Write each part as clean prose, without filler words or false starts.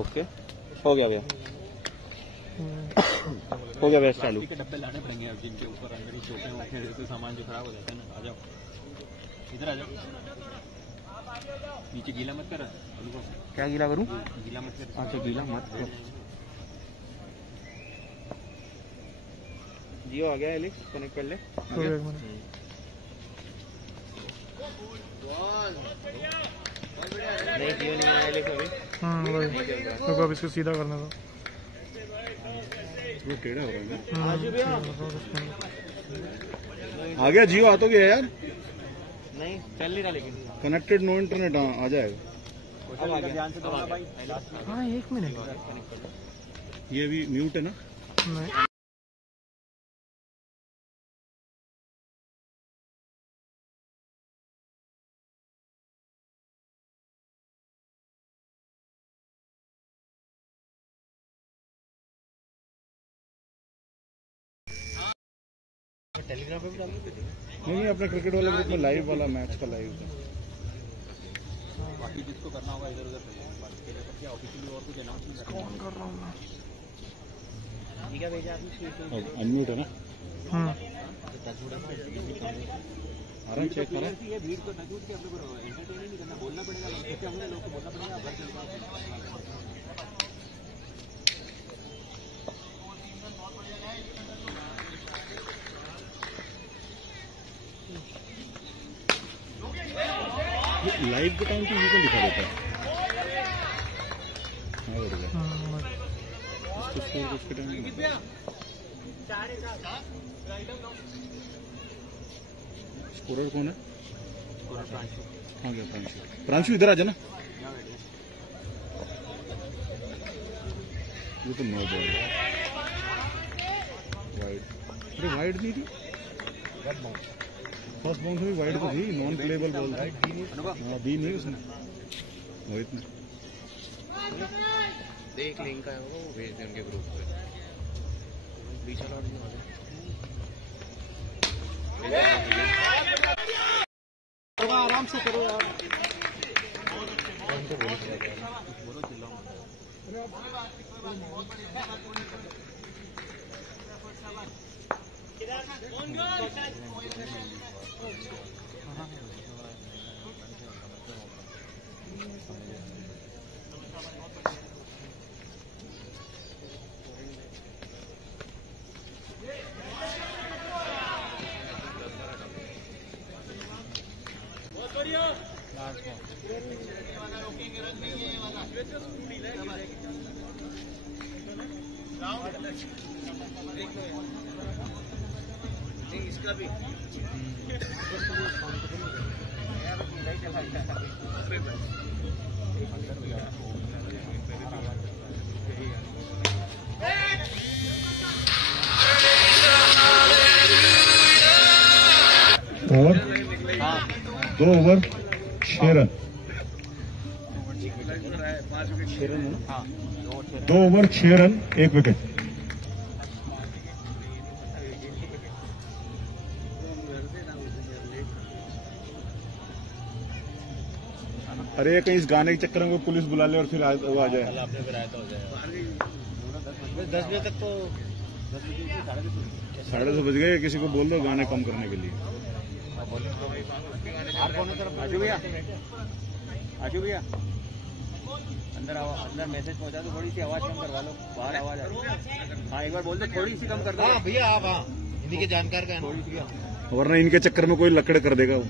Okay हो गया भैया। हो गया भैया चालू। के डब्बे लाने पड़ेंगे अब जिनके ऊपर अंदर ही छोटे हों फिर कोई सामान जो खराब हो जाता है ना। आ जाओ इधर आ जाओ। नीचे गीला मत कर। क्या गीला करूं? गीला मत कर। अच्छा गीला मत करो। जियो आ गया एलेक्स, कनेक्ट कर ले। नहीं जियो नहीं आया एलेक्स अभी। वही तो अब इसको सीधा करना था। वो टेढ़ा हो रहा है। आ गया जियो, आ तो गया यार। नहीं चल नहीं रहा लेकिन कनेक्टेड नो इंटरनेट। आ जाएगा। ध्यान से दो भाई। हाँ 1 मिनट। ये भी म्यूट है ना? नहीं टेलीग्राम पे भी डाल दो। नहीं अपने क्रिकेट वाले ग्रुप में लाइव वाला मैच का लाइव था। बाकी जिसको करना होगा इधर उधर क्या ऑफिशियली और कुछ अनाउंस नहीं कर रहा हूँ मैं। ठीक है भेजा आपने अनम्यूट है ना? आ रहा चेक करो। ये भीड़ को टच के अपने को एंटरटेन नहीं करना, बोलना पड़ेगा। जैसे हमने लोगों को बोलना पड़ेगा घर चलना। लाइव के टाइम तो ये दिखा देता है। उसके टाइम स्कोरर कौन है? हाँ गया प्रांशु। प्रांशु इधर आ जाना। ये तो 9 बॉल वाइड। अरे वाइड नहीं थी। फर्स्ट बाउंस में वाइड तो थी, नॉन प्लेबल बॉल थी। हाँ दी नहीं उसने। मोहित ने देख लिंक है वो भेज दे उनके ग्रुप पे। बीच वाला आराम से करो यार। इसका भी over 2 over 6 run. 2 over 6 run 1 wicket. अरे कहीं इस गाने के चक्कर में पुलिस बुला ले और फिर वो आ जाए। 10 बजे तक तो 10:30 बज गए। किसी को बोल दो गाने कम करने के लिए। आशु भैया, आशु भैया अंदर आओ। अंदर मैसेज पहुंचा दो, थोड़ी सी आवाज कम करवा लो। बाहर आवाज आ रही है। हाँ एक बार बोल दो, थोड़ी सी कम कर दो। भैया आप हिंदी के जानकार का थोड़ी सी। वरना इनके चक्कर में कोई लकड़े कर देगा वो।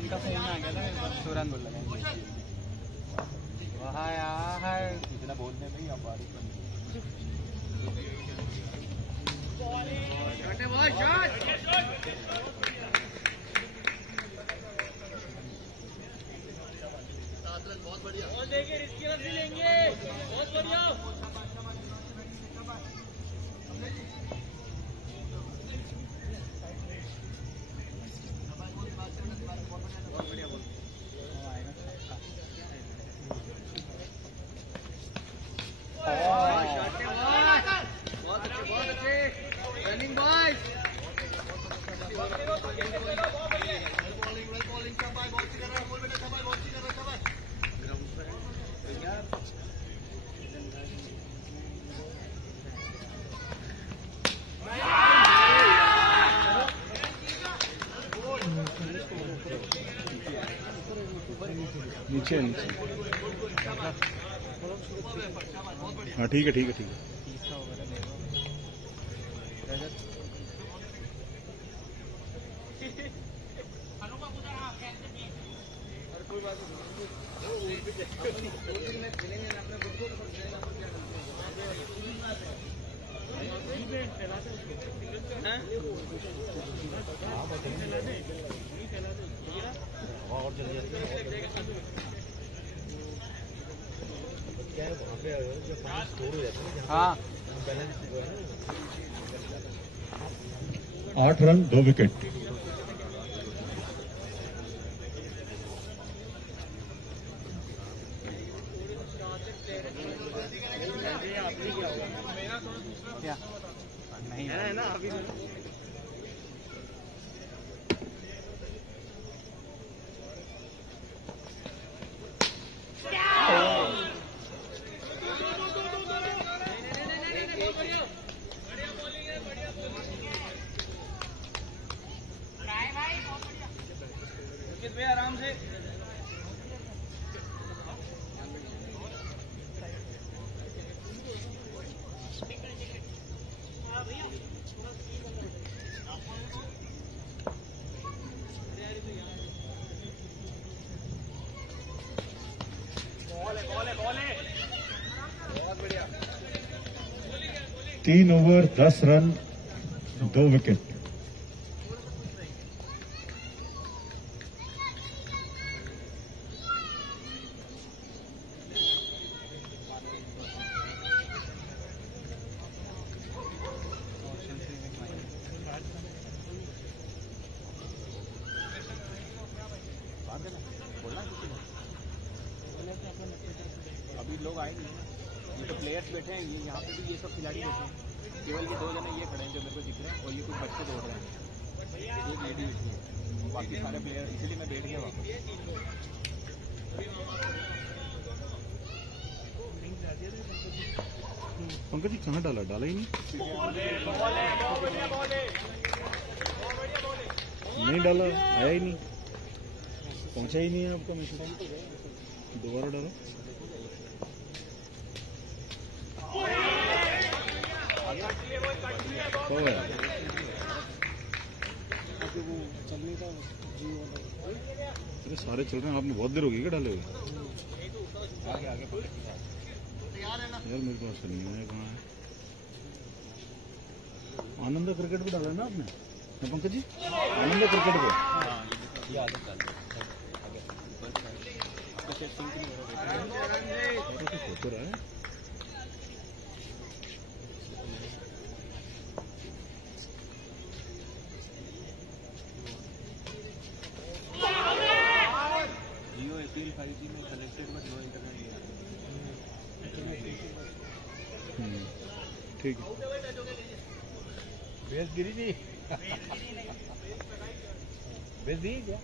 इनका फोन आ गया था, तुरंत बोल लगा वहाँ है इतना बोलने में ही आप बारिश बहुत बढ़िया लेंगे। बहुत बढ़िया। नीचे नीचे। हाँ ठीक है ठीक है ठीक है। हाँ 8 रन 2 विकेट। क्या नहीं है ना अभी। आराम से बहुत बढ़िया। 3 ओवर 10 रन 2 विकेट। अभी लोग आएंगे ना, ये तो प्लेयर्स बैठे हैं, ये यहाँ पे भी ये सब खिलाड़ी बैठे हैं, केवल ये 2 जने ये खड़े हैं जो मेरे को दिख रहे हैं, और ये कुछ बच्चे दौड़ रहे हैं, एक लेडी बैठी है, बाकी सारे प्लेयर, इसीलिए मैं बैठ गया वापस। पंकज जी कहाँ डाला? डाला ही नहीं। नहीं डाला, आया ही नहीं, पहुंचा ही नहीं है आपका मैसेज। दोबारा डालो। अरे सारे चल रहे हैं, आपने बहुत देर होगी क्या डाले हुए? यार मेरे पास नहीं है, कहाँ है? आनंद क्रिकेट भी डाला ना आपने? पंकज जी आनंद क्रिकेट को हो रहा है। जियो एपीएल 5G में कनेक्टेड बट नो इंटरनेट। ठीक है। बेस गिरी जी बेस दी क्या?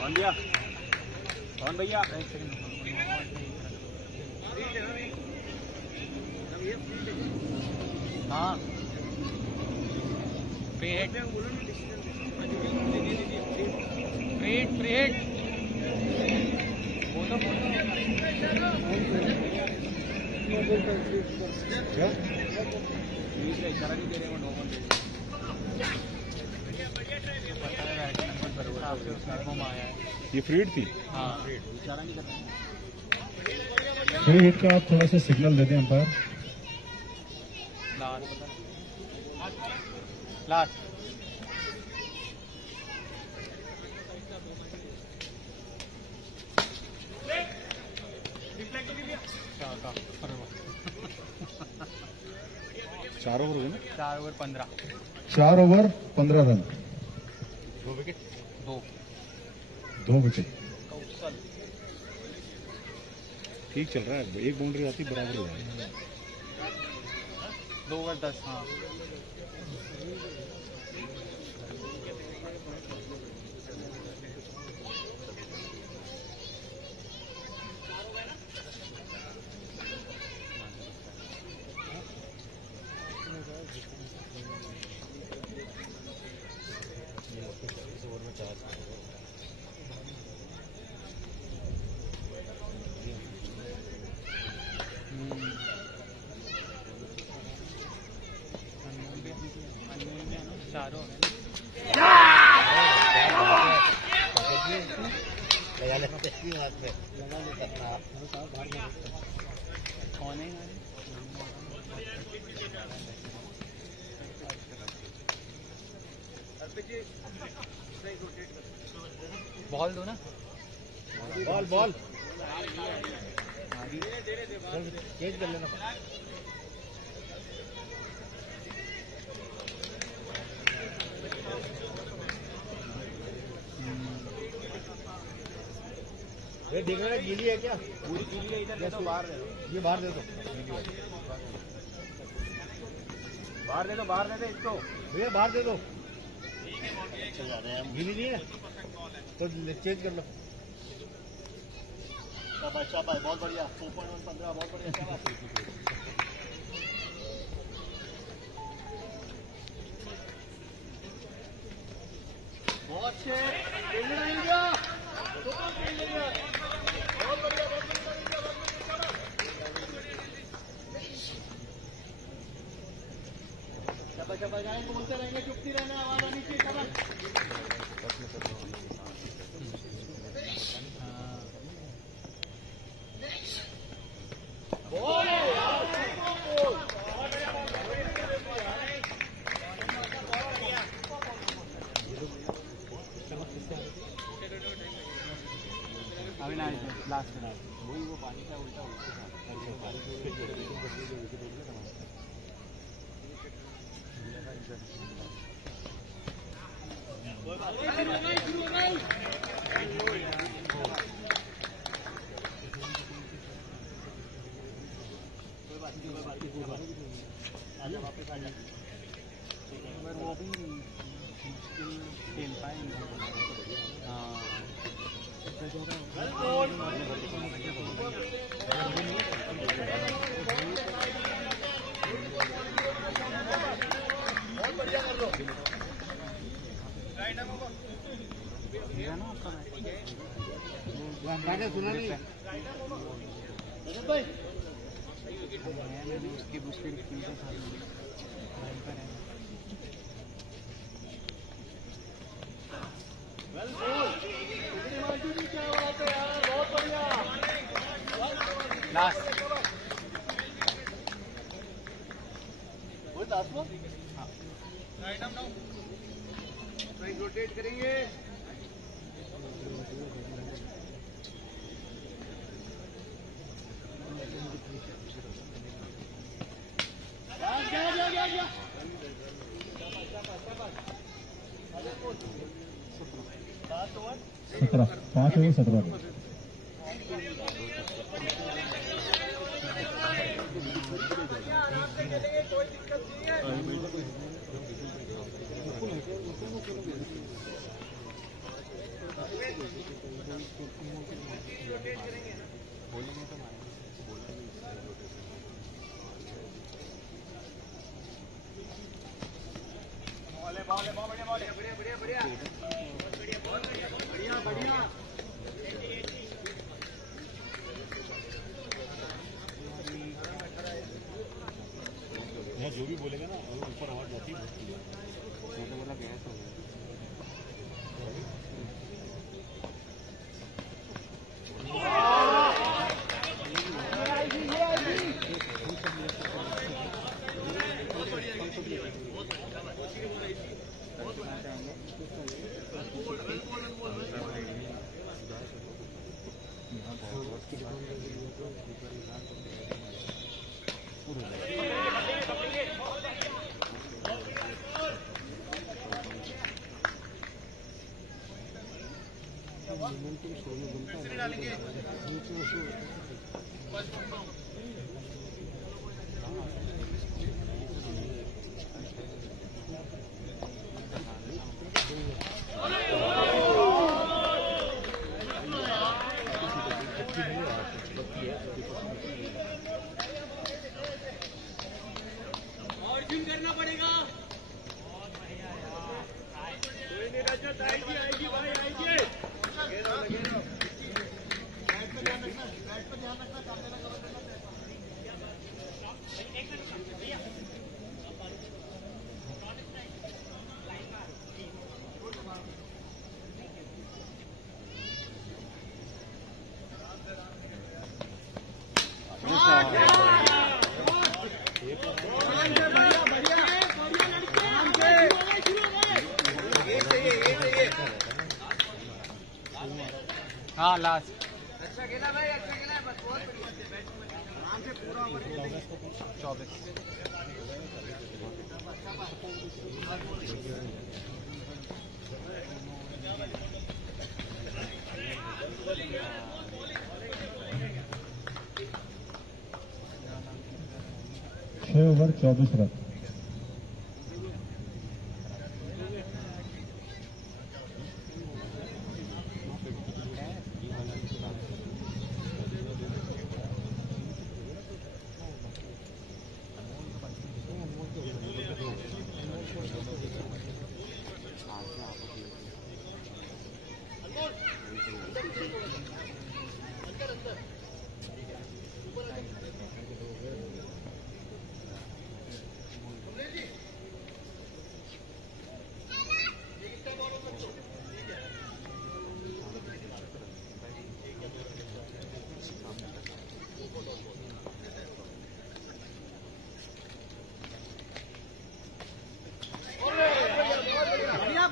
कौन भैया? कौन भैया? हाँ पेट पेट पेट क्या? इशारा नहीं दे रहे वो नो वन दे रहे ये फ्रीड थी। हाँ इशारा नहीं कर रहे फ्री हिट का आप थोड़ा सा सिग्नल दे दें अंपायर। लास्ट चार ओवर हो गए ना। 4 over 15 4 over 15 run, 2 wicket 2 wicket. ठीक चल रहा है, एक बाउंड्री आती बराबर हो जाएगा। 2 ओवर 10। हाँ चारों कौन है बॉल दो ना, बॉल चेंज कर लेना। ये देख रहे गीली है क्या? पूरी गीली है, इधर दे दो, बाहर दे दो, ये बाहर दे दो, बाहर दे दो, बाहर दे दो इसको, भैया बाहर दे दो। गीली नहीं है तो चेंज कर लो। शाबाश बहुत बढ़िया, 4.15 बहुत बढ़िया, शाबाश। बहुत अच्छे इंडिया, बहुत बढ़िया, बहुत बढ़िया। शाबाश जाएंगे, बोलते रहेंगे, चुपती रहना, आवाज आनी चाहिए। शाबाश। लास्ट वही वो पानी का उल्टा वापस आ जाए, वो भी खेल पाएंगे। हाँ बहुत बढ़िया कर लो। गाने सुना नहीं भाई, मैंने उसकी दूसरी टीम के साथ लास्ट रोटेट करेंगे। सत्रह 5 ओवर 17 रन। बोला गैस हो गया। हाँ लास्ट अच्छा खेला भाई, अच्छा खेला, बस बहुत बढ़िया आराम से पूरा ओवर 24। छह ओवर 24 रन।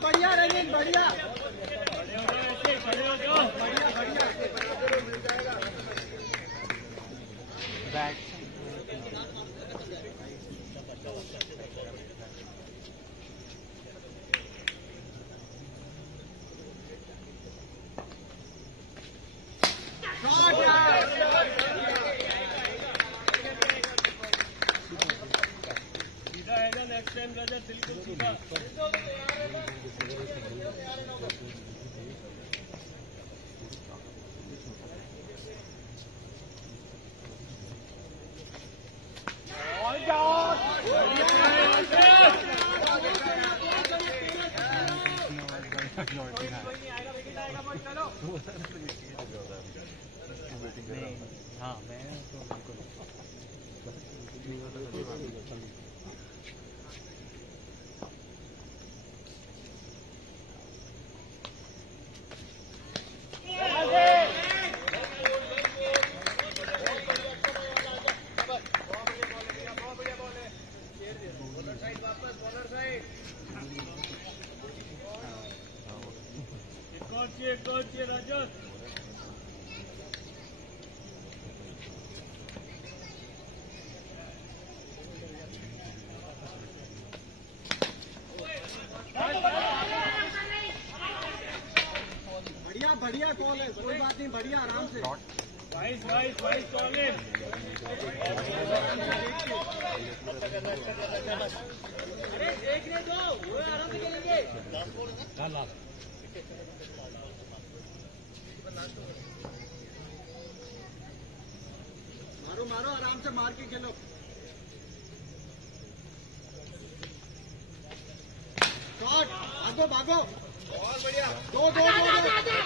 बढ़िया रनिंग, बढ़िया बैट नेक्स्ट टाइम ब्रदर बिल्कुल सीधा। हाँ मैं तो बिल्कुल राजन बढ़िया बढ़िया कॉल है, कोई बात नहीं, बढ़िया आराम से। वाइस वाइस वाइस कॉल है। अरे देखने दो, वो आराम से खेलेंगे। मारो मारो, आराम से मार के खेलो। शॉट, भागो भागो, बहुत बढ़िया। दो दो दो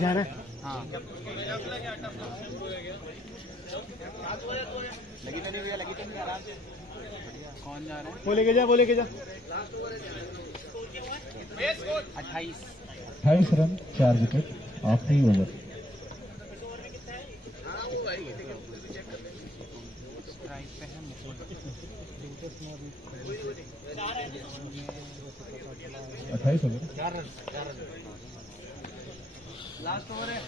जाना है। हाँ लगी तो नहीं भैया, लगी तो नहीं, आराम से। कौन जा रहा है? वो लेके जा, वो लेके जा। 28 रन 4 विकेट आखिरी ओवर। स्ट्राइक पे है मुकुल। 28 ओवर। लास्ट ओवर है।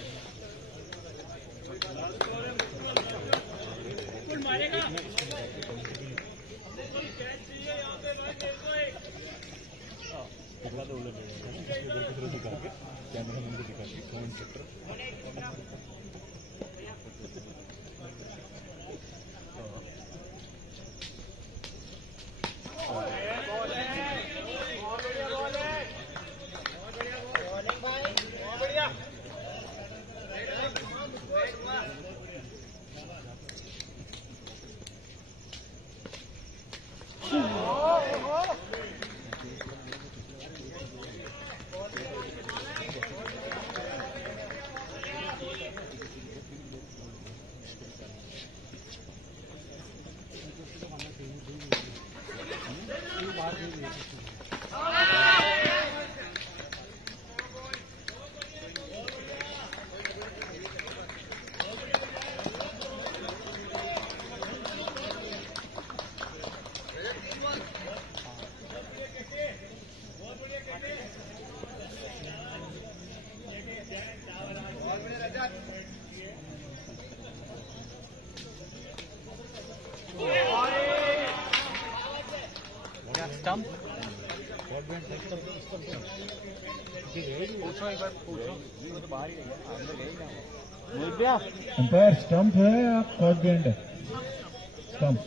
स्टंप पूछो, एक बार पूछो। वो तो बाहर ही है, अंदर ले ही ना। अंपायर स्टंप है या कॉट बैंड है? स्टंप।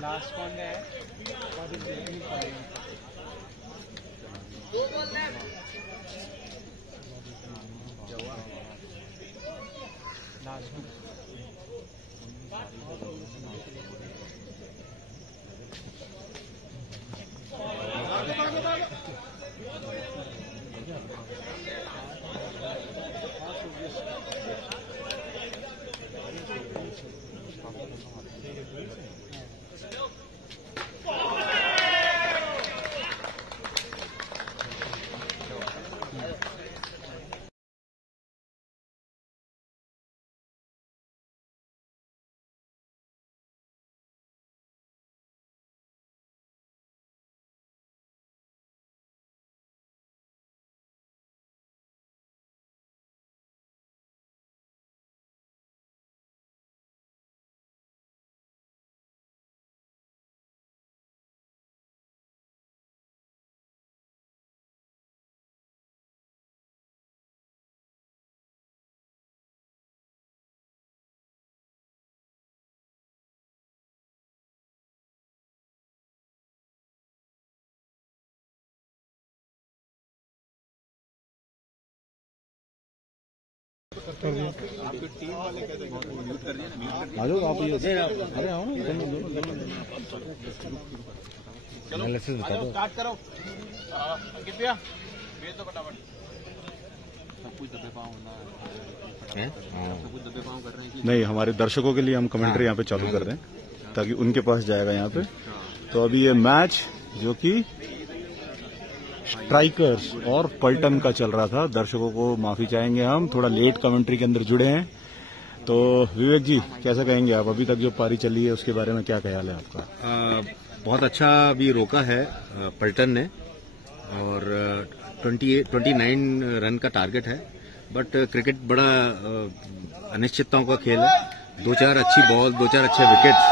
लास्ट कौन है? लास्ट आपकी टीम वाले कहते हैं म्यूट कर दिया ना, म्यूट कर दिया। आ जाओ आप ये, अरे आओ ना, चलो एनालिसिस बता दो। स्टार्ट करो अंकित भैया, भेज दो फटाफट। सब कुछ दबे पाँव होना है, सब कुछ दबे पाँव कर रहे हैं। नहीं, हमारे दर्शकों के लिए हम कमेंट्री यहाँ पे चालू कर रहे हैं ताकि उनके पास जाएगा यहाँ पे। तो अभी ये मैच जो कि स्ट्राइकर्स और पलटन का चल रहा था, दर्शकों को माफी चाहेंगे, हम थोड़ा लेट कमेंट्री के अंदर जुड़े हैं। तो विवेक जी कैसा कहेंगे आप, अभी तक जो पारी चली है उसके बारे में क्या ख्याल है आपका? बहुत अच्छा अभी रोका है पलटन ने, और 29 रन का टारगेट है। बट क्रिकेट बड़ा अनिश्चितताओं का खेल है। 2-4 अच्छी बॉल, 2-4 अच्छे विकेट्स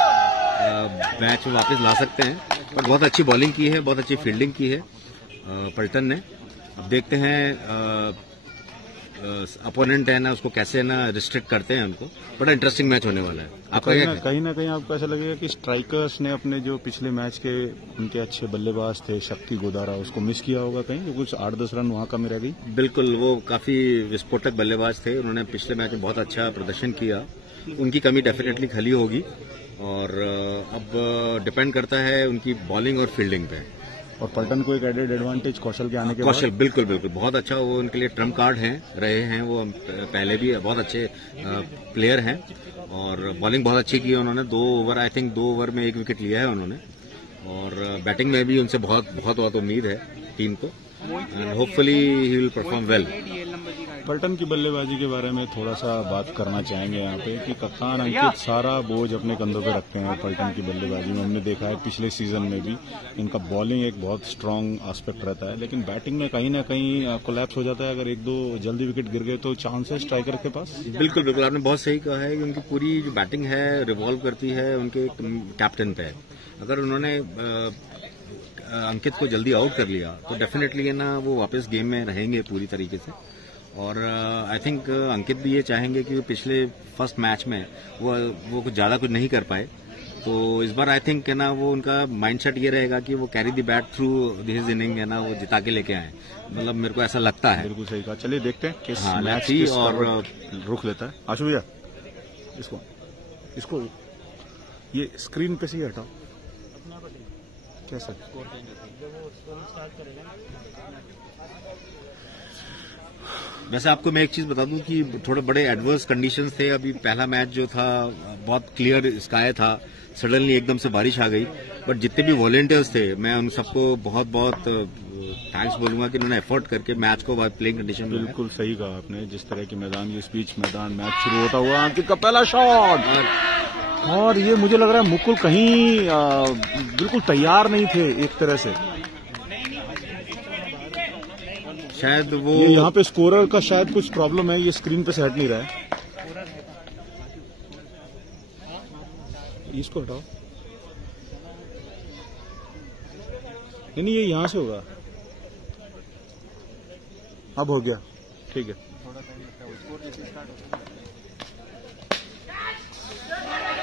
मैच में वापस ला सकते हैं। पर बहुत अच्छी बॉलिंग की है, बहुत अच्छी फील्डिंग की है पलटन ने। अब देखते हैं अपोनेंट है ना, उसको कैसे ना रिस्ट्रिक्ट करते हैं उनको। बड़ा इंटरेस्टिंग मैच होने वाला है। आपका कहीं ना कहीं आपको ऐसा लगेगा कि स्ट्राइकर्स ने अपने जो पिछले मैच के उनके अच्छे बल्लेबाज थे, शक्ति गोदारा, उसको मिस किया होगा कहीं, जो कुछ 8-10 रन वहां कमी रह गई। बिल्कुल, वो काफी विस्फोटक बल्लेबाज थे, उन्होंने पिछले मैच में बहुत अच्छा प्रदर्शन किया। उनकी कमी डेफिनेटली खली होगी। और अब डिपेंड करता है उनकी बॉलिंग और फील्डिंग पे। और पलटन को एक एडेड एडवांटेज कौशल के आने के कौशल बिल्कुल बिल्कुल बहुत अच्छा, वो उनके लिए ट्रम्प कार्ड रहे हैं। वो पहले भी बहुत अच्छे प्लेयर हैं और बॉलिंग बहुत अच्छी की है उन्होंने। 2 ओवर आई थिंक 2 ओवर में 1 विकेट लिया है उन्होंने। और बैटिंग में भी उनसे बहुत उम्मीद है टीम को and hopefully he will perform well. पलटन की बल्लेबाजी के बारे में थोड़ा सा बात करना चाहेंगे यहाँ पे कि कप्तान अंकित सारा बोझ अपने कंधों पे रखते हैं। पलटन की बल्लेबाजी में हमने देखा है पिछले सीजन में भी इनका बॉलिंग एक बहुत स्ट्रांग एस्पेक्ट रहता है, लेकिन बैटिंग में कहीं ना कहीं कोलैप्स हो जाता है। अगर 1-2 जल्दी विकेट गिर गए तो चांस है स्ट्राइकर के पास। बिल्कुल बिल्कुल, आपने बहुत सही कहा है कि उनकी पूरी जो बैटिंग है रिवॉल्व करती है उनके कैप्टन पे। अगर उन्होंने अंकित को जल्दी आउट कर लिया तो डेफिनेटली है ना वो वापस गेम में रहेंगे पूरी तरीके से। और आई थिंक अंकित भी ये चाहेंगे कि पिछले फर्स्ट मैच में वो कुछ ज्यादा कुछ नहीं कर पाए, तो इस बार आई थिंक है ना वो उनका माइंडसेट ये रहेगा कि वो carry the bat through this inning है ना वो जिता के लेके आए। मतलब मेरे को ऐसा लगता है। बिल्कुल सही कहा। चलिए देखते हैं किस मैच ही किस और रुख लेता है। आशु भैया इसको ये स्क्रीन पे से ही हटाओ। कैसा वैसे आपको मैं एक चीज बता दूं कि थोड़े बड़े एडवर्स कंडीशंस थे। अभी पहला मैच जो था बहुत क्लियर स्काई था, सडनली एकदम से बारिश आ गई। बट जितने भी वॉलंटियर्स थे मैं उन सबको बहुत थैंक्स बोलूंगा कि उन्होंने एफर्ट करके मैच को प्लेइंग कंडीशन में। बिल्कुल सही कहा आपने। जिस तरह की मैदान ये स्पीच मैदान मैच शुरू होता हुआ अंकित का पहला शॉट, और ये मुझे लग रहा है मुकुल कहीं बिल्कुल तैयार नहीं थे एक तरह से। शायद वो यहाँ पे स्कोरर का शायद कुछ प्रॉब्लम है, ये स्क्रीन पे से हट नहीं रहा है। इसको हटाओ। नहीं ये यहां से होगा। अब हो गया, ठीक है।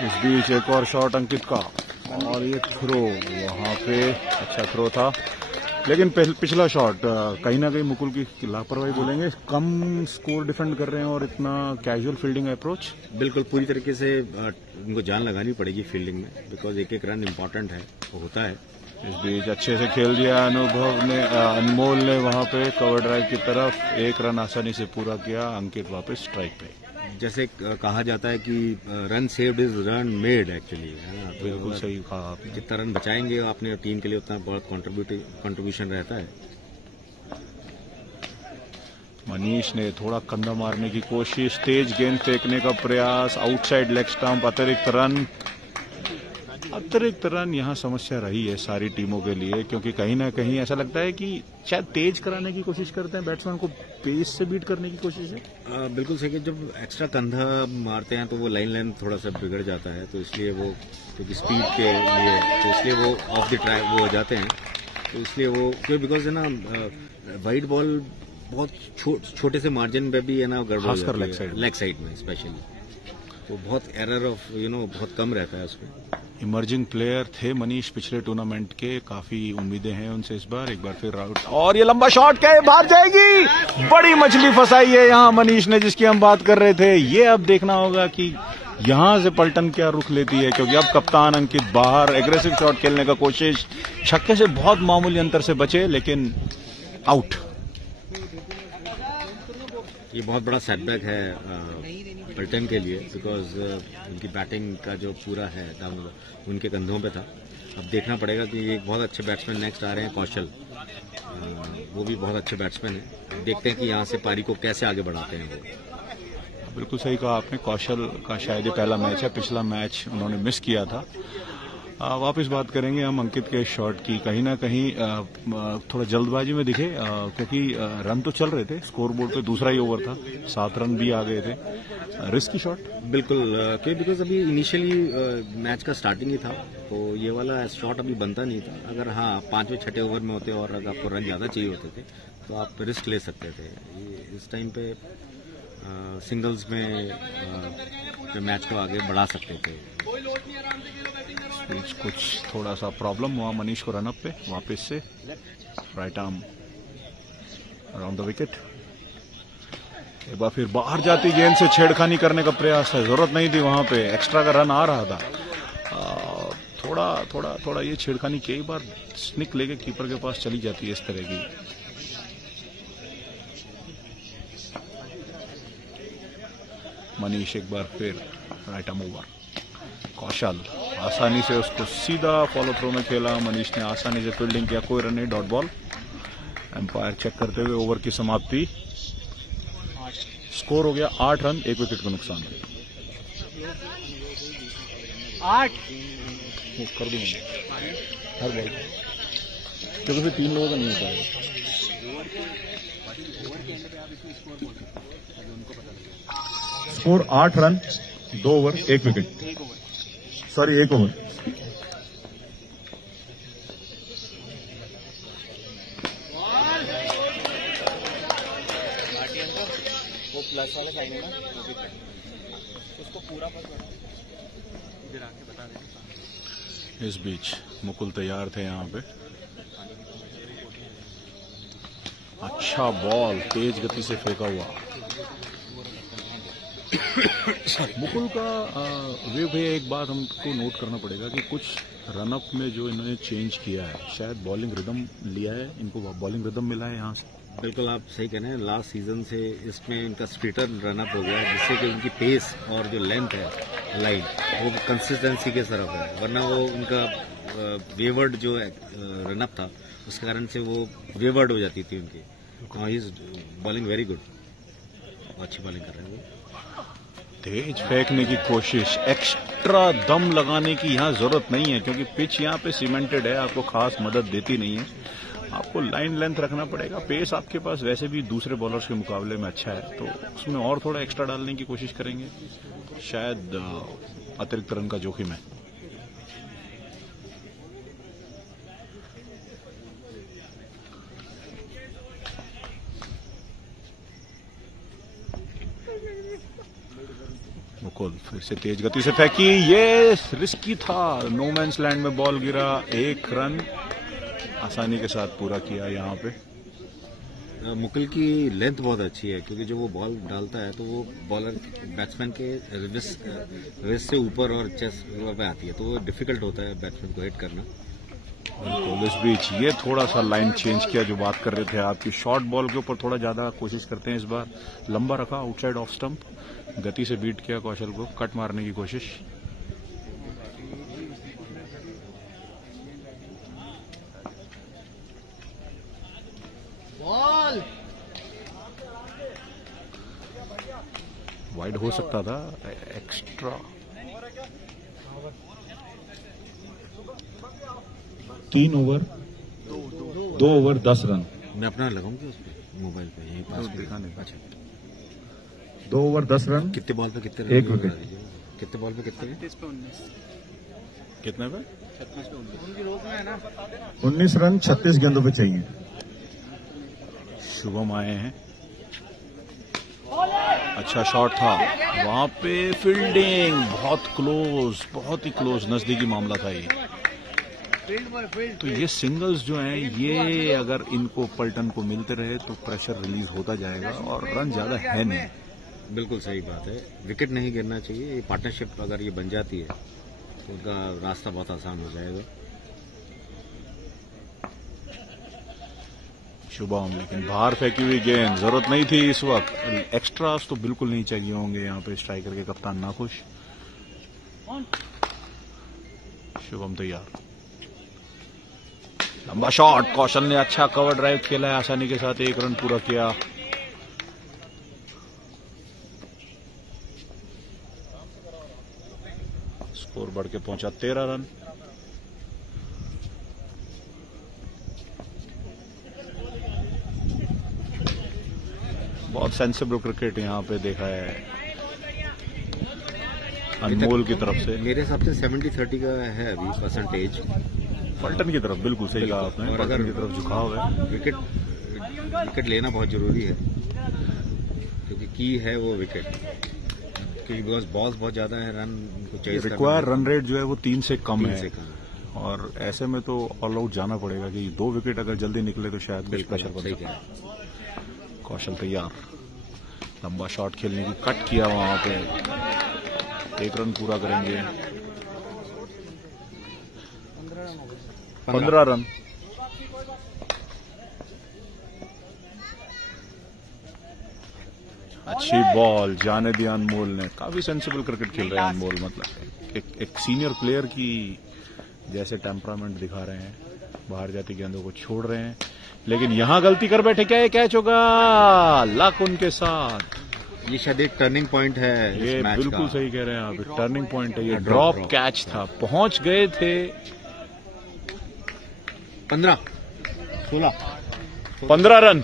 इस बीच एक और शॉट अंकित का, और ये थ्रो वहां पे अच्छा थ्रो था, लेकिन पिछला शॉट कहीं ना कहीं मुकुल की लापरवाही बोलेंगे। कम स्कोर डिफेंड कर रहे हैं और इतना कैजुअल फील्डिंग अप्रोच। बिल्कुल पूरी तरीके से उनको जान लगानी पड़ेगी फील्डिंग में, बिकॉज एक एक रन इम्पोर्टेंट है, वो होता है। इस बीच अच्छे से खेल दिया अनमोल ने वहां पे कवर ड्राइव की तरफ, 1 रन आसानी से पूरा किया। अंकित वापस स्ट्राइक पे। जैसे कहा जाता है कि run saved is run made actually. बिल्कुल सही कहा आपने। जितना रन बचाएंगे अपने टीम के लिए उतना बहुत कंट्रीब्यूशन रहता है। मनीष ने थोड़ा कंधा मारने की कोशिश, तेज गेंद फेंकने का प्रयास, आउटसाइड लेग स्टंप, अतिरिक्त रन यहाँ समस्या रही है सारी टीमों के लिए, क्योंकि कहीं ना कहीं ऐसा लगता है कि शायद तेज कराने की कोशिश करते हैं बैट्समैन को, पेस से बीट करने की कोशिश है। बिल्कुल सही। जब एक्स्ट्रा कंधा मारते हैं तो वो लाइन थोड़ा सा बिगड़ जाता है, तो इसलिए वो क्योंकि स्पीड के लिए तो इसलिए वो ऑफ द ट्रैक वो हो जाते हैं, तो इसलिए वो क्यों बिकॉज है ना वाइड बॉल बहुत छोटे से मार्जिन पे भी है ना गड़बड़ हो जाती है, लेग साइड में स्पेशली, तो बहुत एरर ऑफ बहुत कम रहता है उसमें। इमर्जिंग प्लेयर थे मनीष पिछले टूर्नामेंट के, काफी उम्मीदें हैं उनसे इस बार। एक बार फिर आउट, और ये लंबा शॉट क्या है, बाहर जाएगी। बड़ी मछली फंसाई है यहाँ मनीष ने, जिसकी हम बात कर रहे थे। ये अब देखना होगा कि यहां से पलटन क्या रुख लेती है, क्योंकि अब कप्तान अंकित बाहर एग्रेसिव शॉट खेलने का कोशिश, छक्के से बहुत मामूली अंतर से बचे लेकिन आउट। ये बहुत बड़ा सेटबैक है पलटन के लिए, बिकॉज उनकी बैटिंग का जो पूरा है डाउन उनके कंधों पे था। अब देखना पड़ेगा कि एक बहुत अच्छे बैट्समैन नेक्स्ट आ रहे हैं, कौशल, वो भी बहुत अच्छे बैट्समैन हैं। देखते हैं कि यहाँ से पारी को कैसे आगे बढ़ाते हैं वो। बिल्कुल सही कहा आपने। कौशल का शायद ये पहला मैच है, पिछला मैच उन्होंने मिस किया था। वापस बात करेंगे हम अंकित के शॉट की। कहीं ना कहीं थोड़ा जल्दबाजी में दिखे, क्योंकि रन तो चल रहे थे, स्कोर बोर्ड पे दूसरा ही ओवर था, 7 रन भी आ गए थे। रिस्की शॉट बिल्कुल, बिकॉज अभी इनिशियली मैच का स्टार्टिंग ही था, तो ये वाला शॉट अभी बनता नहीं था। अगर 5वें 6ठे ओवर में होते और अगर आपको रन ज्यादा चाहिए होते थे तो आप रिस्क ले सकते थे। इस टाइम पे सिंगल्स में मैच को आगे बढ़ा सकते थे। कुछ थोड़ा सा प्रॉब्लम हुआ मनीष को रनअप पे, वापस से right arm around the wicket. एक बार फिर बाहर जाती गेंद से छेड़खानी करने का प्रयास है, जरूरत नहीं थी वहां पे, एक्स्ट्रा का रन आ रहा था। थोड़ा ये छेड़खानी कई बार स्निक लेके कीपर के पास चली जाती है इस तरह की। मनीष एक बार फिर राइट आर्म ओवर, कौशल आसानी से उसको सीधा फॉलो थ्रो में खेला। मनीष ने आसानी से फील्डिंग किया, कोई रन नहीं, डॉट बॉल। एम्पायर चेक करते हुए ओवर की समाप्ति। स्कोर हो गया 8 रन, 1 विकेट का नुकसान। 8 कर दूंगा हर बॉल, क्योंकि फिर 3 लोगों का नहीं हो पाएगा। Score 8 run 2 over 1 wicket, sorry 1 over. वो प्लस वाला साइन है ना, उसको पूरा पकड़ इधर आके बता देना। इस बीच मुकुल तैयार थे यहाँ पे। अच्छा बॉल तेज गति से फेंका हुआ। मुकुल का वे भैया एक बात हमको नोट करना पड़ेगा कि कुछ रनअप में जो इन्होंने चेंज किया है, शायद बॉलिंग रिदम लिया है, इनको बॉलिंग रिदम मिला है यहाँ से। बिल्कुल आप सही कह रहे हैं, लास्ट सीजन से इसमें इनका स्ट्रीटर रनअप हो गया है, जिससे कि उनकी पेस और जो लेंथ है लाइन वो कंसिस्टेंसी के तरफ है, वरना वो उनका वेवर्ड जो रनअप था उसके कारण से वो वेवर्ड हो जाती थी उनकी। He is bowling very good, अच्छी बॉलिंग कर रहे हैं वो। तेज फेंकने की कोशिश, एक्स्ट्रा दम लगाने की यहाँ जरूरत नहीं है क्योंकि पिच यहाँ पे सीमेंटेड है, आपको खास मदद देती नहीं है। आपको लाइन लेंथ रखना पड़ेगा। पेस आपके पास वैसे भी दूसरे बॉलर्स के मुकाबले में अच्छा है, तो उसमें और थोड़ा एक्स्ट्रा डालने की कोशिश करेंगे, शायद अतिरिक्त रन का जोखिम है। मुकुल फिर से तेज गति से फेंकी, ये रिस्की था, नो मैंस लैंड में बॉल गिरा। 1 रन आसानी के साथ पूरा किया यहाँ पे। मुकुल की लेंथ बहुत अच्छी है, क्योंकि जो वो बॉल डालता है तो वो बॉलर बैट्समैन के रिस्ट से ऊपर और चेस्ट पे आती है, तो वो डिफिकल्ट होता है बैट्समैन को हिट करना। बिल्कुल। इस बीच ये थोड़ा सा लाइन चेंज किया, जो बात कर रहे थे आपकी, शॉर्ट बॉल के ऊपर थोड़ा ज्यादा कोशिश करते हैं इस बार। लंबा रखा आउटसाइड ऑफ स्टंप, गति से बीट किया कौशल को, कट मारने की कोशिश। बॉल वाइड हो सकता था, एक्स्ट्रा। 3 over 2 over 10 run. मैं अपना लगाऊंगी उस पर मोबाइल पे, यहीं पास में। दिखाने का। 2 ओवर 10 रन। कितने बॉल पे कितने रन? 1 विकेट। कितने बॉल पे कितने रन? 36 पे 19, कितने पे? 36 पे 19 उनकी रोक में है ना। 19 रन 36 गेंदों पे चाहिए। शुभम आए हैं, अच्छा शॉट था वहां पे, फील्डिंग बहुत क्लोज, बहुत ही क्लोज, नजदीकी मामला था ये। तो ये सिंगल्स जो हैं, ये अगर इनको पल्टन को मिलते रहे तो प्रेशर रिलीज होता जाएगा और रन ज्यादा है नहीं। बिल्कुल सही बात है, विकेट नहीं गिरना चाहिए। ये पार्टनरशिप अगर ये बन जाती है तो उनका रास्ता बहुत आसान हो जाएगा। शुभम लेकिन बाहर फेंकी हुई गेंद, जरूरत नहीं थी इस वक्त। एक्स्ट्रास तो बिल्कुल नहीं चाहिए होंगे यहाँ पे, स्ट्राइकर के कप्तान नाखुश। शुभम तैयार, लंबा शॉट, कौशल ने अच्छा कवर ड्राइव खेला है, आसानी के साथ 1 रन पूरा किया। स्कोर बढ़ के पहुंचा 13 रन। बहुत सेंसिबल क्रिकेट यहाँ पे देखा है अनमोल की तरफ से। मेरे हिसाब से 70-30 का है अभी परसेंटेज पल्टन की तरफ। बिल्कुल सही कहा आपने, और पल्टन अगर की तरफ झुकाव है। विकेट लेना बहुत जरूरी है, क्योंकि की है वो विकेट, क्योंकि बिकॉज बॉल्स बहुत ज्यादा है, रन को चेस रिक्वायर रन रेट जो है वो 3 से कम है, से कम। और ऐसे में तो ऑल आउट जाना पड़ेगा कि 2 विकेट अगर जल्दी निकले तो शायद कुछ प्रेशर सही पड़ कह सकता रहे है। हैं। कौशल तैयार, लंबा शॉट खेलने की, कट किया वहां पे, 1 रन पूरा करेंगे। 15 रन। अच्छी बॉल जाने दिया अनमोल ने। काफी सेंसिबल क्रिकेट खेल रहे हैं अनमोल, मतलब एक सीनियर प्लेयर की जैसे टेम्परामेंट दिखा रहे हैं। बाहर जाती गेंदों को छोड़ रहे हैं, लेकिन यहां गलती कर बैठे। क्या ये कैच होगा? लक उनके साथ। ये शायद एक टर्निंग पॉइंट है ये इस मैच बिल्कुल का। सही कह रहे हैं आप, टर्निंग पॉइंट है ये। ड्रॉप कैच था, पहुंच गए थे। 15 run,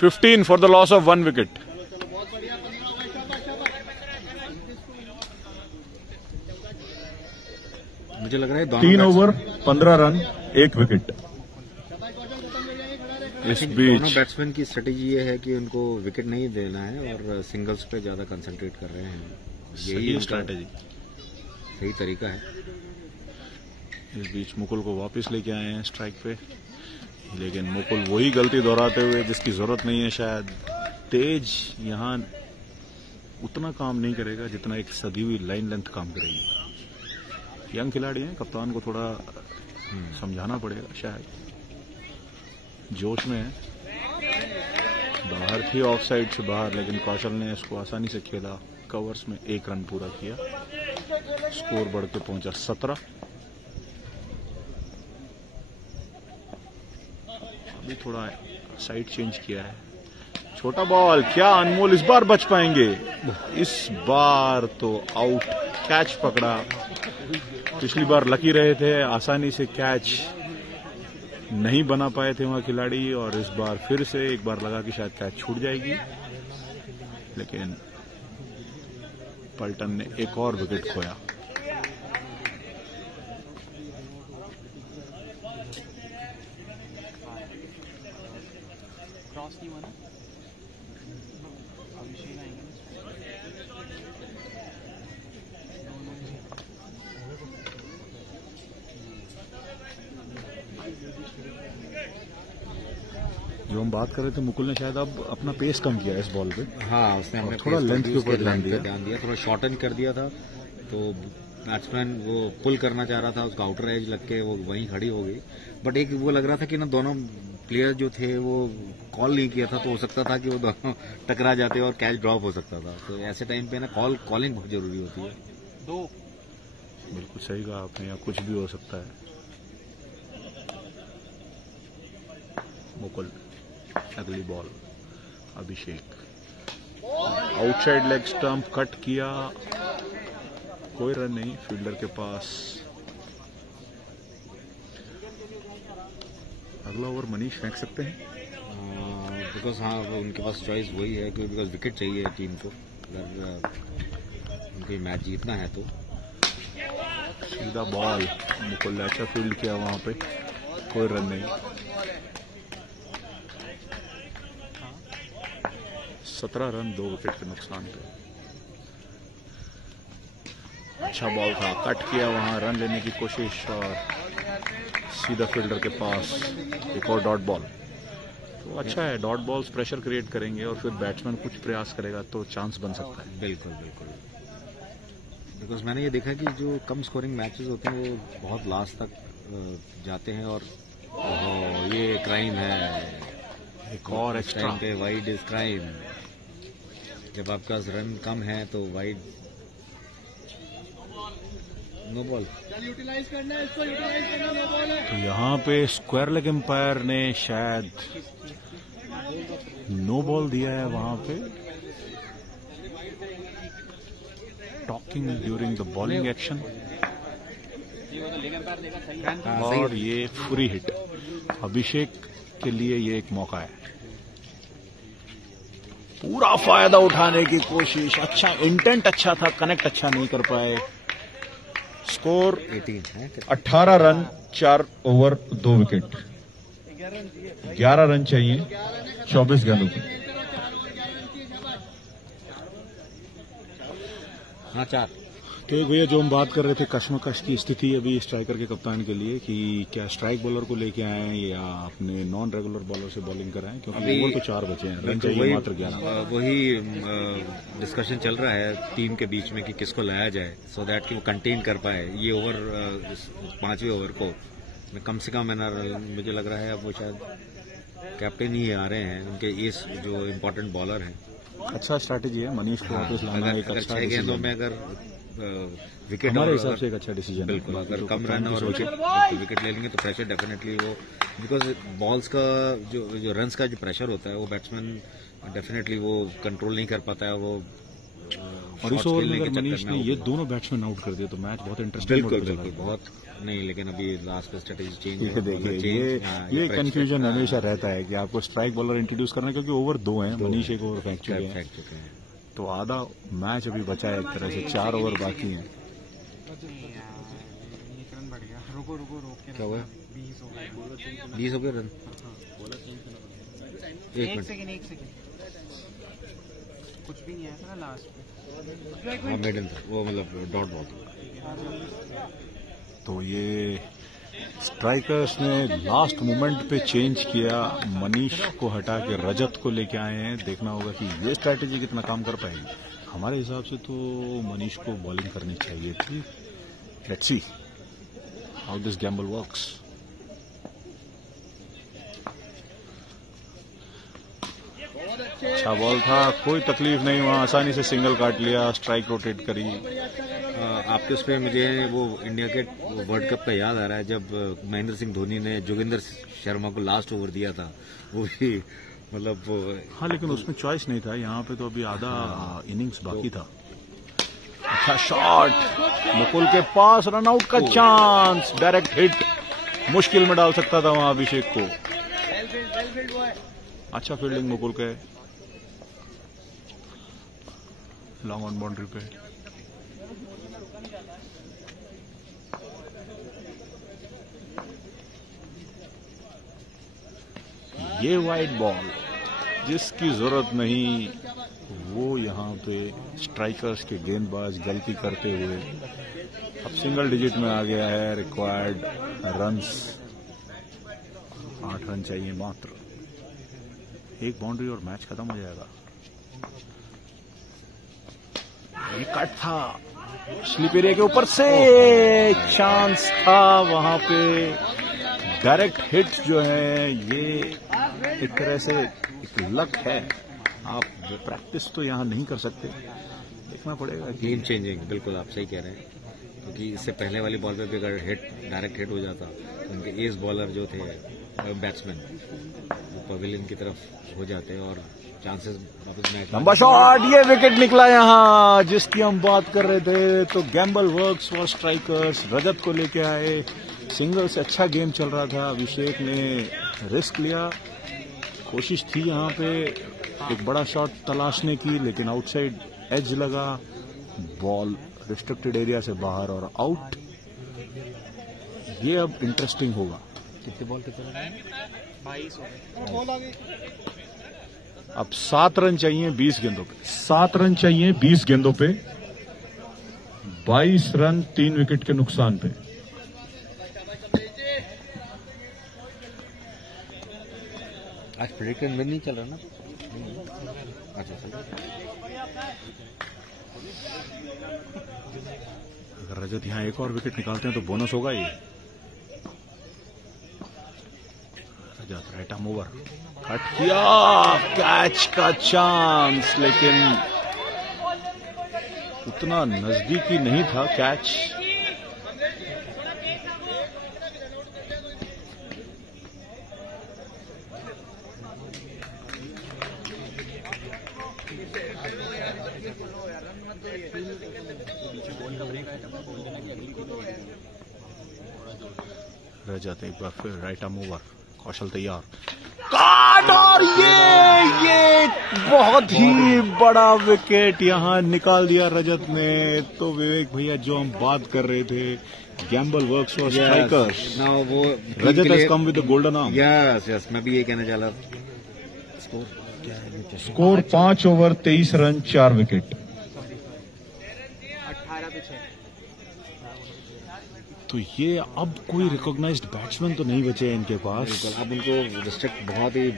15 for the loss of 1 wicket. मुझे लग रहा है 3 ओवर 15 रन 1 विकेट। इस दोनों बीच बैट्समैन की स्ट्रेटेजी ये है कि उनको विकेट नहीं देना है और सिंगल्स पे ज्यादा कंसंट्रेट कर रहे हैं। यही उनका स्ट्रैटेजी। सही तरीका है। इस बीच मुकुल को वापस लेके आए हैं स्ट्राइक पे, लेकिन मुकुल वही गलती दोहराते हुए जिसकी जरूरत नहीं है शायद। तेज यहां उतना काम नहीं करेगा जितना एक सदी हुई लाइन लेंथ काम करेगी। यंग खिलाड़ी हैं, कप्तान को थोड़ा समझाना पड़ेगा शायद। जोश में है। बाहर थी ऑफ साइड से बाहर, लेकिन कौशल ने इसको आसानी से खेला। कवर्स में 1 रन पूरा किया। स्कोर बढ़ के पहुंचा 17। अभी थोड़ा साइड चेंज किया है। छोटा बॉल, क्या अनमोल इस बार बच पाएंगे? इस बार तो आउट। कैच पकड़ा। पिछली बार लकी रहे थे, आसानी से कैच नहीं बना पाए थे वहां खिलाड़ी, और इस बार फिर से एक बार लगा कि शायद कैच छूट जाएगी, लेकिन पल्टन ने एक और विकेट खोया। क्रॉस नहीं हुआ ना, अभिषेक आएंगे। जो हम बात कर रहे थे, मुकुल ने शायद अब अपना पेस कम किया इस बॉल पे। हाँ, उसने और अपने थोड़ा pace लेंथ पर के ऊपर ध्यान ध्यान दिया। थोड़ा शॉर्टन कर दिया था, तो बैट्समैन वो पुल करना चाह रहा था, उसका आउटर एज लग के वो वहीं खड़ी हो गई। बट एक वो लग रहा था कि ना दोनों प्लेयर जो थे वो कॉल नहीं किया था, तो हो सकता था कि वो दोनों टकरा जाते और कैच ड्रॉप हो सकता था। तो ऐसे टाइम पे ना कॉलिंग बहुत जरूरी होती है। बिल्कुल सही कहा आपने, या कुछ भी हो सकता है। मुकुल, अगली बॉल अभिषेक, आउटसाइड लेग स्टंप कट किया, कोई रन नहीं फील्डर के पास। अगला ओवर मनीष फेंक सकते हैं। बिकॉज हाँ, उनके पास चॉइस वही है कि बिकॉज विकेट चाहिए टीम को, अगर उनको मैच जीतना है तो। सीधा बॉल, मुकुल ने अच्छा फील्ड किया वहां पे, कोई रन नहीं। 17 रन 2 विकेट के नुकसान पे। अच्छा बॉल था, कट किया वहां, रन लेने की कोशिश और सीधा फील्डर के पास एक और डॉट बॉल। तो अच्छा है, डॉट बॉल्स प्रेशर क्रिएट करेंगे और फिर बैट्समैन कुछ प्रयास करेगा तो चांस बन सकता है। बिल्कुल बिल्कुल। बिकॉज मैंने ये देखा कि जो कम स्कोरिंग मैचेस होते हैं वो बहुत लास्ट तक जाते हैं, और ये क्राइम है, एक और एक्स्ट्रा पे वाइड इज क्राइम। जब आपका रन कम है तो वाइड नो बॉल। तो यहाँ पे स्क्वायर लेग एम्पायर ने शायद नो बॉल दिया है वहां पे। Talking during the bowling action, और ये फ्री हिट। अभिषेक के लिए ये एक मौका है, पूरा फायदा उठाने की कोशिश। अच्छा इंटेंट अच्छा था, कनेक्ट अच्छा नहीं कर पाए। स्कोर 18 है। 18 रन 4 ओवर 2 विकेट। 11 रन चाहिए 24 गेंदों पे। हाँ, 4। तो एक भैया जो हम बात कर रहे थे, कश्मकश की स्थिति अभी स्ट्राइकर के कप्तान के लिए कि क्या स्ट्राइक बॉलर को लेके आए हैं या अपने नॉन रेगुलर बॉलर से बॉलिंग कराएं, क्योंकि ओवर तो 4 बचे हैं, रन चाहिए मात्र 11। वही डिस्कशन चल रहा है टीम के बीच में कि किसको लाया जाए, सो दैट कि वो कंटेन कर पाए ये ओवर, 5वें ओवर को कम से कम मुझे लग रहा है अब वो शायद कैप्टन ही आ रहे हैं, उनके एस जो इम्पोर्टेंट बॉलर हैं। अच्छा स्ट्रैटेजी है मनीष को वापस लाना, एक अच्छा 6 गेंदों में अगर विकेट, हमारे हिसाब से एक अच्छा डिसीजन। बिल्कुल, अगर कम रन और विकेट ले लेंगे तो प्रेशर डेफिनेटली वो, बिकॉज बॉल्स का जो रन्स का जो प्रेशर होता है वो बैट्समैन डेफिनेटली वो कंट्रोल नहीं कर पाता है। वो और इस ओवर में अगर मनीष ने ये दोनों बैट्समैन आउट कर दिए तो मैच बहुत इंटरेस्टिंग। बिल्कुल बहुत नहीं, लेकिन अभी लास्ट पे स्ट्रेटेजी चेंज। देखिए ये कंफ्यूजन हमेशा रहता है कि आपको स्ट्राइक बॉलर इंट्रोड्यूस करना है, क्योंकि ओवर 2 हैं, मनीष एक ओवर फेंक चुके हैं, तो आधा मैच अभी बचा है, एक तरह से 4 ओवर बाकी हैं। क्या हुआ? 20 हो गए रन। एक सेकंड कुछ भी नहीं आया था लास्ट पे। हाँ मेडन था वो, मतलब डॉट बॉल। तो ये स्ट्राइकर्स ने लास्ट मोमेंट पे चेंज किया, मनीष को हटा के रजत को लेके आए हैं। देखना होगा कि ये स्ट्रैटेजी कितना काम कर पाएगी। हमारे हिसाब से तो मनीष को बॉलिंग करनी चाहिए थी। Let's see how this Gamble works. अच्छा बॉल था, कोई तकलीफ नहीं, वहां आसानी से सिंगल काट लिया, स्ट्राइक रोटेट करी। आपके उस पर मुझे वो इंडिया के वर्ल्ड कप का याद आ रहा है, जब महेंद्र सिंह धोनी ने जोगिंदर शर्मा को लास्ट ओवर दिया था, वो भी मतलब। हाँ लेकिन उसमें चॉइस नहीं था, यहाँ पे तो अभी आधा इनिंग्स बाकी था। अच्छा शॉट, मुकुल के पास रन आउट का चांस, डायरेक्ट हिट, मुश्किल में डाल सकता था वहां अभिषेक को। अच्छा फील्डिंग मुकुल के, लॉन्ग ऑन बाउंड्री पे। ये वाइड बॉल जिसकी जरूरत नहीं, वो यहां पे स्ट्राइकर्स के गेंदबाज गलती करते हुए अब सिंगल डिजिट में आ गया है। रिक्वायर्ड रन्स 8 रन चाहिए मात्र, एक बाउंड्री और मैच खत्म हो जाएगा। ये कट था स्लिप एरिया के ऊपर से, चांस था वहां पे। डायरेक्ट हिट जो है ये एक तरह से एक लक है, आप प्रैक्टिस तो यहां नहीं कर सकते, देखना पड़ेगा। गेम चेंजिंग, बिल्कुल आप सही कह रहे हैं, क्योंकि इससे पहले वाली बॉल पे भी अगर डायरेक्ट हिट हो जाता तो उनके एस बॉलर जो थे बैट्समैन वो पवेलियन की तरफ हो जाते और चांसेस वापस मैच। लंबा शॉट, ये विकेट निकला यहां जिसकी हम बात कर रहे थे। तो गैम्बल वर्क्स फॉर स्ट्राइकर्स, रजत को लेके आए, सिंगल से अच्छा गेम चल रहा था, अभिषेक ने रिस्क लिया, कोशिश थी यहां पे एक बड़ा शॉट तलाशने की, लेकिन आउटसाइड एज लगा, बॉल रिस्ट्रिक्टेड एरिया से बाहर और आउट। ये अब इंटरेस्टिंग होगा। कितने बॉल कितने? 22 हो गए। अब 7 रन चाहिए 20 गेंदों पे। 7 रन चाहिए 20 गेंदों पे, 22 रन 3 विकेट के नुकसान पे। आज प्रेडिक्टेड विन नहीं चल रहा ना? अच्छा अगर रजत यहां एक और विकेट निकालते हैं तो बोनस होगा ये। रजत राइट आर्म ओवर, कट किया, कैच का चांस, लेकिन उतना नजदीकी नहीं था कैच। रजत एक बार फिर राइट आर्म ओवर, कौशल तैयार, काट, और ये बहुत ही बड़ा विकेट यहां निकाल दिया रजत ने। तो विवेक भैया जो हम बात कर रहे थे, गैम्बल वर्क्स फॉर स्ट्राइकर्स, ना वो Rajat has come with the golden arm. Yes मैं भी ये कहना चाह रहा। Score 5 over 23 run 4 wicket. 18 पे 6। तो ये अब कोई रिकॉग्नाइज्ड बैट्समैन तो नहीं बचे हैं इनके पास। अब उनको डिस्ट्रिक्ट बहुत ही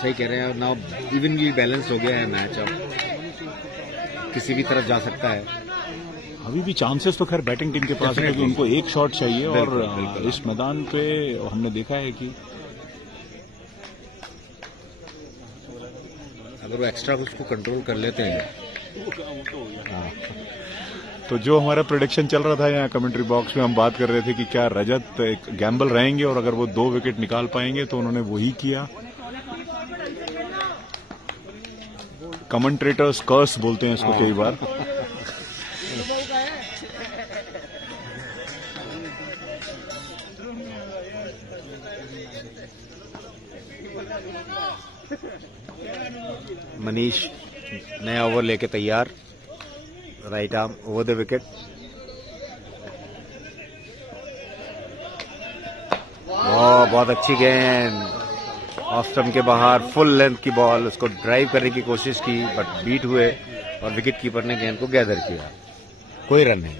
सही कह रहे हैं, ना इवनली बैलेंस हो गया है मैच, अब किसी भी तरफ जा सकता है। अभी भी चांसेस तो खैर बैटिंग टीम के पास है, क्योंकि उनको एक शॉट चाहिए। बिल्कुल, और बिल्कुल। इस मैदान पे हमने देखा है कि अगर वो एक्स्ट्रा उसको कंट्रोल कर लेते हैं। हाँ। तो जो हमारा प्रेडिक्शन चल रहा था यहाँ कमेंट्री बॉक्स में, हम बात कर रहे थे कि क्या रजत एक गैम्बल रहेंगे और अगर वो 2 विकेट निकाल पाएंगे, तो उन्होंने वही किया। कमेंट्रेटर्स कर्स बोलते हैं इसको कई बार। मनीष नया ओवर लेके तैयार, right arm over the wicket. बहुत अच्छी गेंद, ऑफ स्टंप के बाहर, फुल लेंथ की बॉल, उसको ड्राइव करने की कोशिश की बट बीट हुए और विकेट कीपर ने गेंद को गैदर किया। कोई रन नहीं।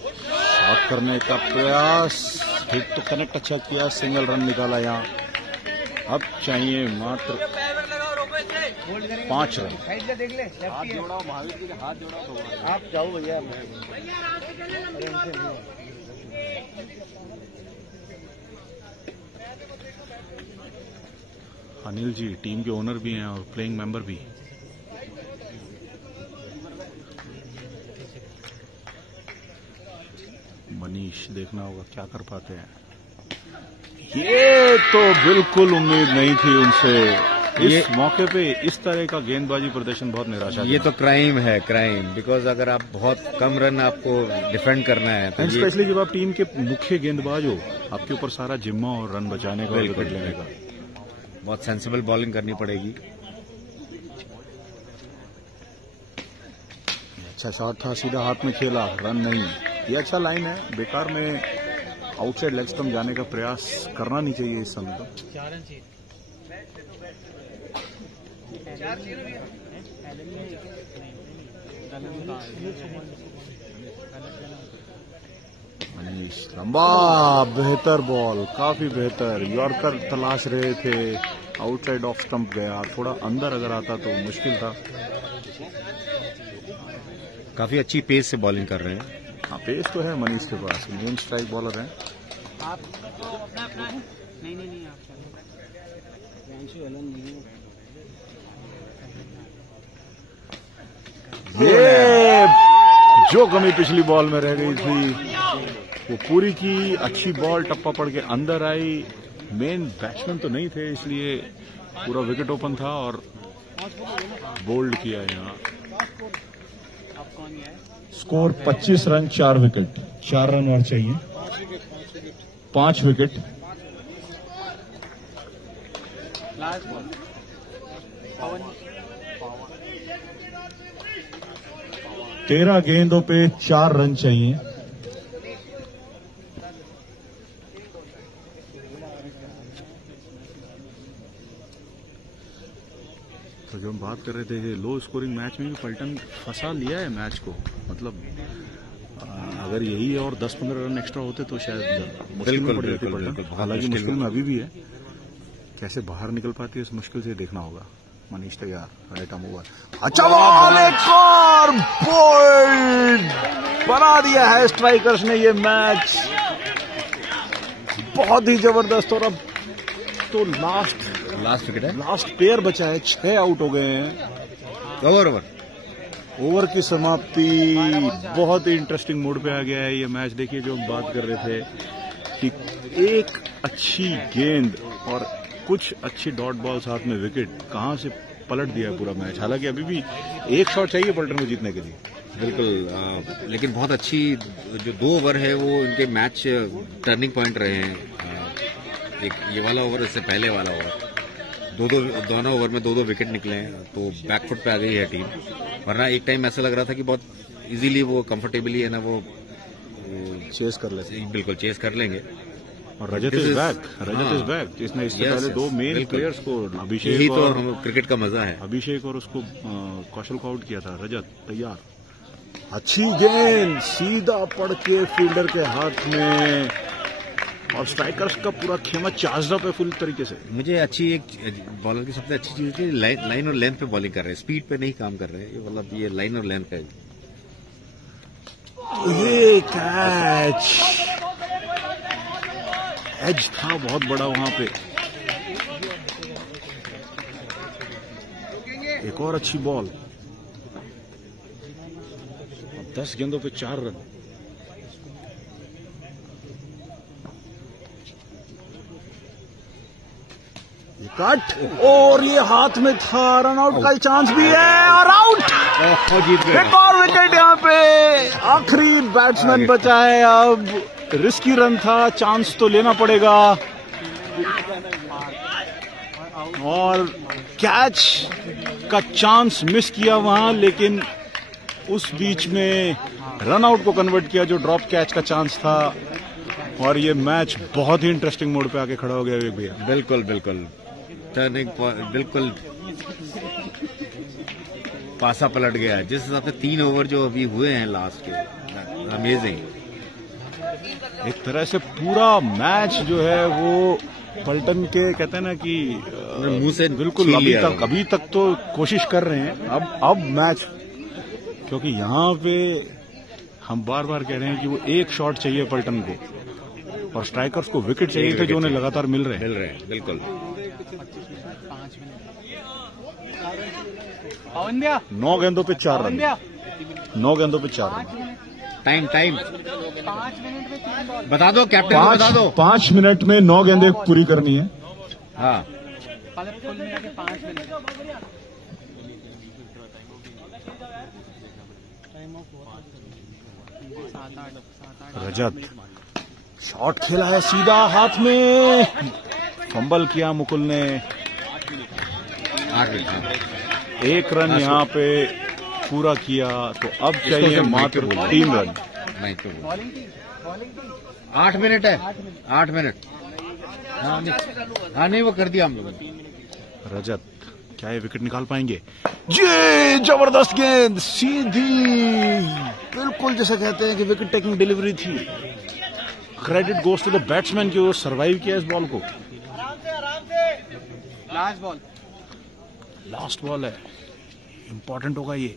शॉट करने का प्रयास, हिट तो कनेक्ट अच्छा किया, सिंगल रन निकाला यहाँ। अब चाहिए मात्र 5 रन। हाथ जोड़ाओ महावीर जी, हाथ जोड़ाओ भगवान। आप जाओ भैया। अनिल जी टीम के ओनर भी हैं और प्लेइंग मेंबर भी। मनीष देखना होगा क्या कर पाते हैं। ये तो बिल्कुल उम्मीद नहीं थी उनसे। इस मौके पे इस तरह का गेंदबाजी प्रदर्शन बहुत निराशा। ये तो क्राइम है, क्राइम, बिकॉज अगर आप बहुत कम रन आपको डिफेंड करना है तो स्पेशली जब आप टीम के मुख्य गेंदबाज हो, आपके ऊपर सारा जिम्मा और रन बचाने का और विकेट लेने का। बहुत सेंसिबल बॉलिंग करनी पड़ेगी। अच्छा शॉट था, सीधा हाथ में खेला, रन नहीं। ये अच्छा लाइन है, बेकार में आउटसाइड लेग स्टंप जाने का प्रयास करना नहीं चाहिए इस समय। तो मनीष लंबा, बेहतर बॉल, काफी बेहतर। यॉर्कर तलाश रहे थे, आउटसाइड ऑफ स्टंप गया। थोड़ा अंदर अगर आता तो मुश्किल था। काफी अच्छी पेस से बॉलिंग कर रहे हैं। हाँ पेस तो है मनीष के पास, मेन स्ट्राइक बॉलर है। ये जो कमी पिछली बॉल में रह गई थी वो पूरी की। अच्छी बॉल टप्पा पड़ के अंदर आई। मेन बैट्समैन तो नहीं थे, इसलिए पूरा विकेट ओपन था और बोल्ड किया यहाँ। Score 25 run 4 wicket. 4 रन और चाहिए, 5 विकेट। लास्ट बॉल 13 गेंदों पे 4 रन चाहिए। तो जो हम बात कर रहे थे कि लो स्कोरिंग मैच में भी पलटन फंसा लिया है मैच को। मतलब अगर यही और 10-15 रन एक्स्ट्रा होते तो शायद मुश्किल में पड़ जाती पलटन। हालांकि मुश्किल में अभी भी है, कैसे बाहर निकल पाती है इस मुश्किल से देखना होगा। मनीष तैयार, राइट आर्म ओवर, अच्छा बॉल, एक और बोल्ड बना दिया है स्ट्राइकर्स ने ये मैच। बहुत ही जबरदस्त। और अब तो लास्ट विकेट है, लास्ट पेयर बचा है, 6 आउट हो गए हैं। ओवर की समाप्ति। बहुत ही इंटरेस्टिंग मोड पे आ गया है ये मैच। देखिए जो हम बात कर रहे थे कि एक अच्छी गेंद और कुछ अच्छी डॉट बॉल साथ में विकेट, कहां से पलट दिया पूरा मैच। हालांकि अभी भी एक शॉट चाहिए पलटन को जीतने के लिए। बिल्कुल, लेकिन बहुत अच्छी जो 2 ओवर है वो इनके मैच टर्निंग पॉइंट रहे हैं। एक ये वाला ओवर, इससे पहले वाला ओवर, दोनों ओवर में 2-2 विकेट निकले हैं, तो बैकफुट पे आ गई है टीम। वरना एक टाइम ऐसा लग रहा था कि बहुत इजीली वो कंफर्टेबली है ना वो चेस कर लेते, बिल्कुल चेस कर लेंगे। और Rajat is back, Rajat is back, जिसने इससे पहले 2 मेन प्लेयर्स को, अभिषेक, यही तो हम क्रिकेट का मजा है। अभिषेक और उसको कौशल को आउट किया था। रजत तैयार, अच्छी गेंद सीधा पड़ के फील्डर के हाथ में। और स्ट्राइकर्स का पूरा खेमा चार्ज अप है फुल तरीके से। मुझे अच्छी एक बॉलर की सबसे अच्छी चीज है लाइन और लेंथ पे बॉलिंग कर रहे हैं, स्पीड पे नहीं काम कर रहे हैं। ये मतलब ये लाइन और लेंथ का है। ये कैच एज था बहुत बड़ा वहां पे। एक और अच्छी बॉल। 10 गेंदों पे 4 रन। ये कट और ये हाथ में था, रन आउट का चांस भी है और आउट। जीत गए। एक और विकेट यहाँ पे, आखिरी बैट्समैन बचा है। अब रिस्की रन था, चांस तो लेना पड़ेगा। और कैच का चांस मिस किया वहां, लेकिन उस बीच में रन आउट को कन्वर्ट किया जो ड्रॉप कैच का चांस था। और ये मैच बहुत ही इंटरेस्टिंग मोड पे आके खड़ा हो गया विवेक भैया। बिल्कुल बिल्कुल टर्निंग बिल्कुल पासा पलट गया। जिस हिसाब से 3 ओवर जो अभी हुए हैं लास्ट के, अमेजिंग। एक तरह से पूरा मैच जो है वो पलटन के कहते हैं ना कि मुंह से बिल्कुल अभी तक तो कोशिश कर रहे हैं। अब मैच, क्योंकि यहाँ पे हम बार बार कह रहे हैं कि वो एक शॉट चाहिए पलटन को, और स्ट्राइकर्स को विकेट चाहिए थे जो उन्हें लगातार मिल रहे हैं। बिल्कुल। 9 गेंदों पे 4 रन। 9 गेंदों पे 4 रन। टाइम 5 बता दो कैप्टन को, बता दो। 5 मिनट में 9 गेंदें पूरी करनी है। हाँ, रजत शॉट खेला है सीधा हाथ में, फंबल किया मुकुल ने। 8 मिनट। 1 रन यहाँ पे पूरा किया, तो अब चाहिए मात्र 3 रन। 8 मिनट है, 8 मिनट। हाँ नहीं वो कर दिया हम लोगों ने। रजत क्या ये विकेट निकाल पाएंगे? ये जबरदस्त गेंद सीधी, बिल्कुल जैसे कहते हैं कि विकेट टेकिंग डिलीवरी थी। Credit goes to the batsman कि वो सर्वाइव किया इस बॉल को। लास्ट बॉल है, इंपॉर्टेंट होगा ये।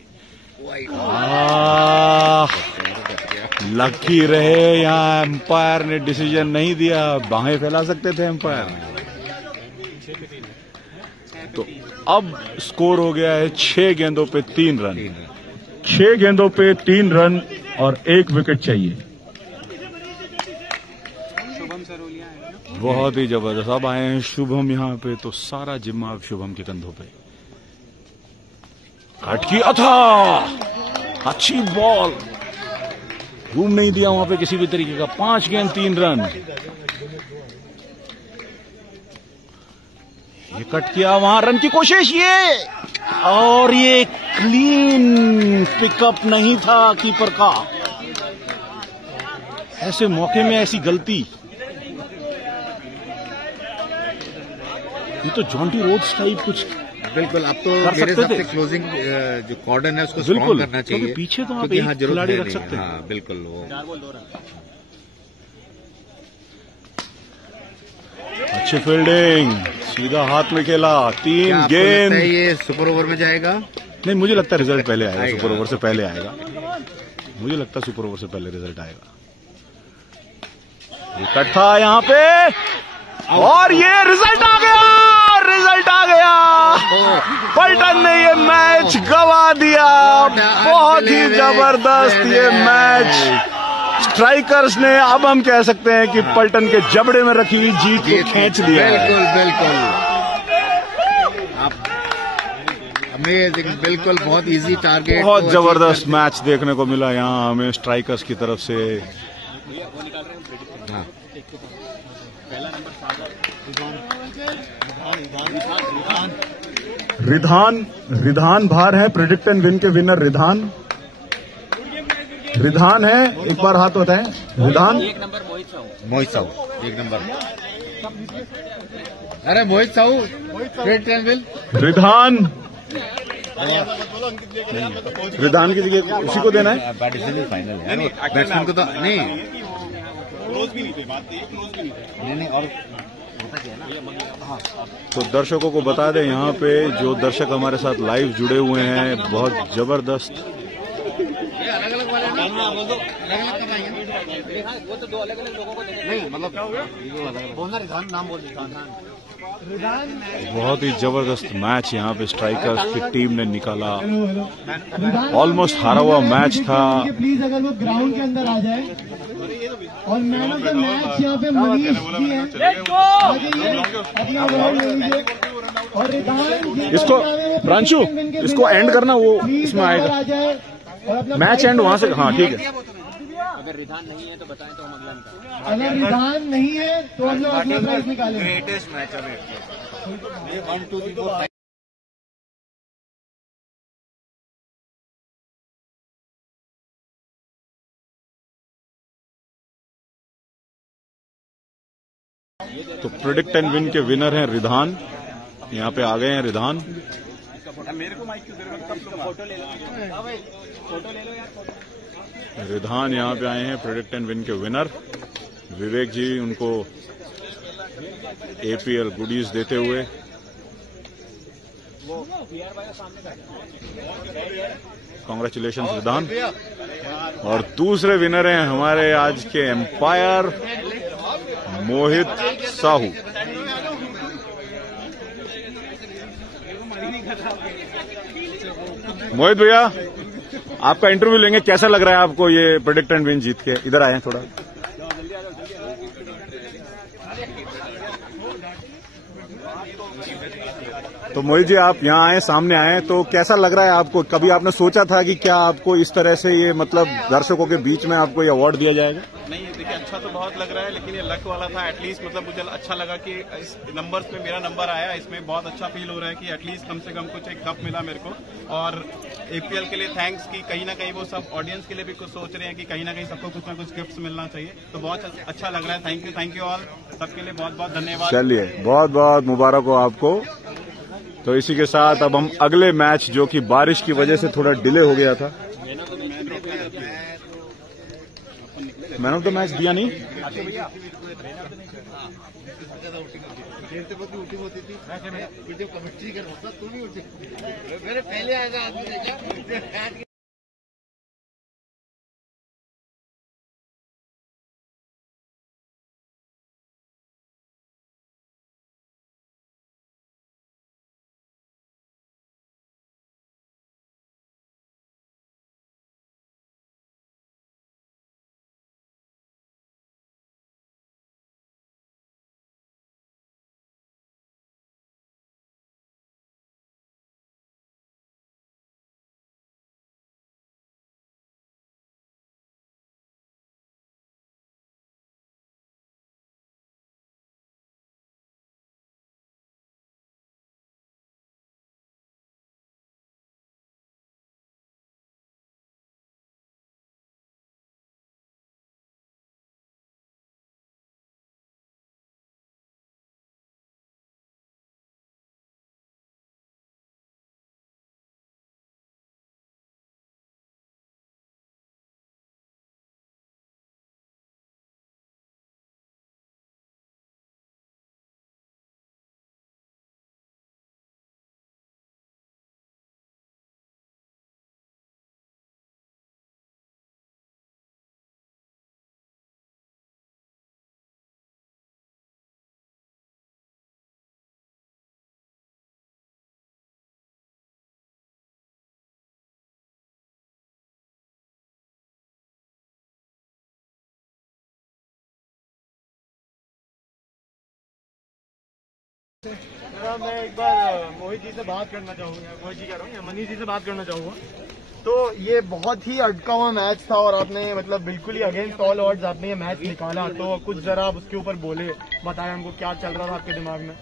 लकी रहे यहाँ, एम्पायर ने डिसीजन नहीं दिया। बाहें फैला सकते थे एम्पायर। तो अब स्कोर हो गया है 6 गेंदों पे 3 रन। 6 गेंदों पे 3 रन और 1 विकेट चाहिए। बहुत ही जबरदस्त। अब आए हैं शुभम यहाँ पे, तो सारा जिम्मा अब शुभम के कंधों पे। कट की अथा, अच्छी बॉल, घूम नहीं दिया वहां पे किसी भी तरीके का। 5 गेंद 3 रन। ये कट किया, वहां रन की कोशिश, ये और ये क्लीन पिकअप नहीं था कीपर का। ऐसे मौके में ऐसी गलती, ये तो जॉन्टी रोड्स टाइप कुछ बिल्कुल। अब तो कर मेरे सकते हिसाब थे। से क्लोजिंग जो कॉर्डन है उसको बिल्कुल, स्ट्रॉन्ग करना चाहिए। क्योंकि पीछे तो आप क्योंकि एक यहाँ जरूरत खिलाड़ी है रख नहीं। सकते हैं। हाँ बिल्कुल। वो अच्छी फील्डिंग, सीधा हाथ में खेला। 3 क्या आपको गेंद। लगता है ये सुपर ओवर में जाएगा? नहीं, मुझे लगता है रिजल्ट पहले आएगा, आएगा। सुपर ओवर से पहले आएगा। मुझे लगता है सुपर ओवर से पहले रिजल्ट आएगा। ये कट था यहाँ पे और ये रिजल्ट आ गया, रिजल्ट आ गया। पलटन ने ये मैच गवा दिया। बहुत ही जबरदस्त ये मैच स्ट्राइकर्स ने, अब हम कह सकते हैं कि पलटन के जबड़े में रखी जीत को खींच दिया है। बिल्कुल। अमेजिंग, बिल्कुल। बहुत इजी टारगेट, बहुत जबरदस्त मैच देखने को मिला यहाँ हमें स्ट्राइकर्स की तरफ से। हाँ। रिधान भार है, प्रेडिक्ट एंड विन के विनर रिधान है। एक बार हाथ बताएं। रिधान मोहित साहू 1 नंबर। अरे मोहित साहू ग्रेट ट्रेनविल। रिधान की जगह उसी को देना है। बैट्समैन फाइनल है, बैट्समैन को तो नहीं। क्लोज भी नहीं थे, बात ये क्लोज भी नहीं थे। नहीं और होता क्या है ना, तो दर्शकों को बता दें, यहाँ पे जो दर्शक हमारे साथ लाइव जुड़े हुए हैं, बहुत जबरदस्त अलग-अलग वाले वो तो दो अलग अलग लोगों को नहीं, मतलब बोलना रिजान नाम बोल बहुत ही जबरदस्त मैच यहाँ पे स्ट्राइकर्स की टीम ने निकाला। ऑलमोस्ट हारा हुआ मैच था। प्लीज अगर वो ग्राउंड के अंदर आ जाए। और मैन ऑफ द मैच यहाँ पे मनीष जी हैं, अपना अवार्ड ले लीजिए। और रिदान इसको प्रांशु, इसको एंड करना, वो इसमें आएगा मैच एंड वहां से। हाँ ठीक है। अगर रिधान नहीं है तो बताएं तो हम अगला निकालें। अगर रिदान नहीं है तो हम लोग अगला प्राइज निकालेंगे। ग्रेटेस्ट मैच ऑफ ये 1 2 3 4 तो प्रेडिक्ट एंड विन के विनर हैं रिधान। यहाँ पे आ गए हैं रिधान। मेरे को माइक क्यों दे रहे हो? फोटो ले लो, फोटो ले लो यार। रिधान यहाँ पे आए हैं प्रेडिक्ट एंड विन के विनर। विवेक जी उनको एपीएल गुडीज देते हुए। कांग्रेचुलेशन रिधान। और दूसरे विनर हैं हमारे आज के एम्पायर मोहित साहू। मोहित भैया, आपका इंटरव्यू लेंगे। कैसा लग रहा है आपको ये प्रेडिक्ट एंड विन जीत के? इधर आए हैं थोड़ा। तो मोहित जी आप यहाँ आए, सामने आए, तो कैसा लग रहा है आपको? कभी आपने सोचा था कि क्या आपको इस तरह से ये मतलब दर्शकों के बीच में आपको ये अवार्ड दिया जाएगा? नहीं, देखिए अच्छा तो बहुत लग रहा है, लेकिन ये लक वाला था। एटलीस्ट मतलब मुझे अच्छा लगा कि इस नंबर्स में मेरा नंबर आया। इसमें बहुत अच्छा फील हो रहा है कि एटलीस्ट कम से कम कुछ एक कप मिला मेरे को। और एपीएल के लिए थैंक्स कि कहीं ना कहीं वो सब ऑडियंस के लिए भी कुछ सोच रहे हैं कि कहीं ना कहीं सबको कुछ ना कुछ गिफ्ट्स मिलना चाहिए। तो बहुत अच्छा लग रहा है। थैंक यू ऑल, सबके लिए बहुत बहुत धन्यवाद। चलिए, बहुत बहुत मुबारक हो आपको। तो इसी के साथ अब हम अगले मैच, जो कि बारिश की वजह से थोड़ा डिले हो गया था। मैन ऑफ द मैच दिया नहीं? पहले आएगा। मैं एक बार मोहित जी से बात करना चाहूंगा। मोहित जी कह रहा हूँ, या मनीष जी से बात करना चाहूंगा। तो ये बहुत ही अटका हुआ मैच था और आपने मतलब बिल्कुल ही अगेंस्ट ऑल ऑड्स आपने ये मैच निकाला। तो कुछ जरा आप उसके ऊपर बोले, बताएं हमको क्या चल रहा था आपके दिमाग में।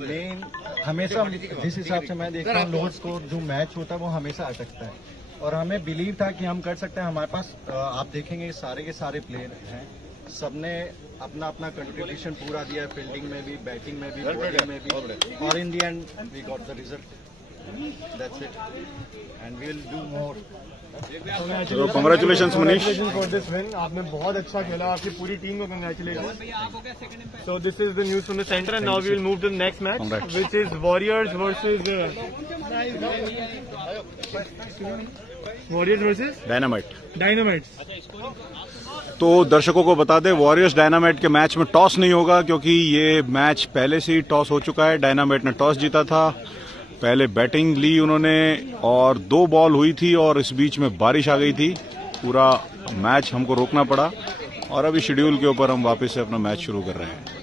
मेन हमेशा जिस हिसाब से मैं देखता हूँ, लोअर स्कोर जो मैच होता है वो हमेशा अटकता है। और हमें बिलीव था कि हम कर सकते हैं। हमारे पास आप देखेंगे सारे के सारे प्लेयर हैं, सबने अपना अपना कंट्रीब्यूशन पूरा दिया है, फील्डिंग में भी, बैटिंग में भी, बॉलिंग में भी। और in the end we got the result, that's it, and we will do more तो congratulation Manish. For this win, आपने बहुत अच्छा खेला, आपकी पूरी टीम को congratulation. So this is the news from the centre and now we will move to the next match which is warriors versus dynamites. तो दर्शकों को बता दें, वॉरियर्स डायनामाइट के मैच में टॉस नहीं होगा क्योंकि ये मैच पहले से ही टॉस हो चुका है। डायनामाइट ने टॉस जीता था, पहले बैटिंग ली उन्होंने और 2 बॉल हुई थी और इस बीच में बारिश आ गई थी, पूरा मैच हमको रोकना पड़ा और अभी शेड्यूल के ऊपर हम वापस से अपना मैच शुरू कर रहे हैं।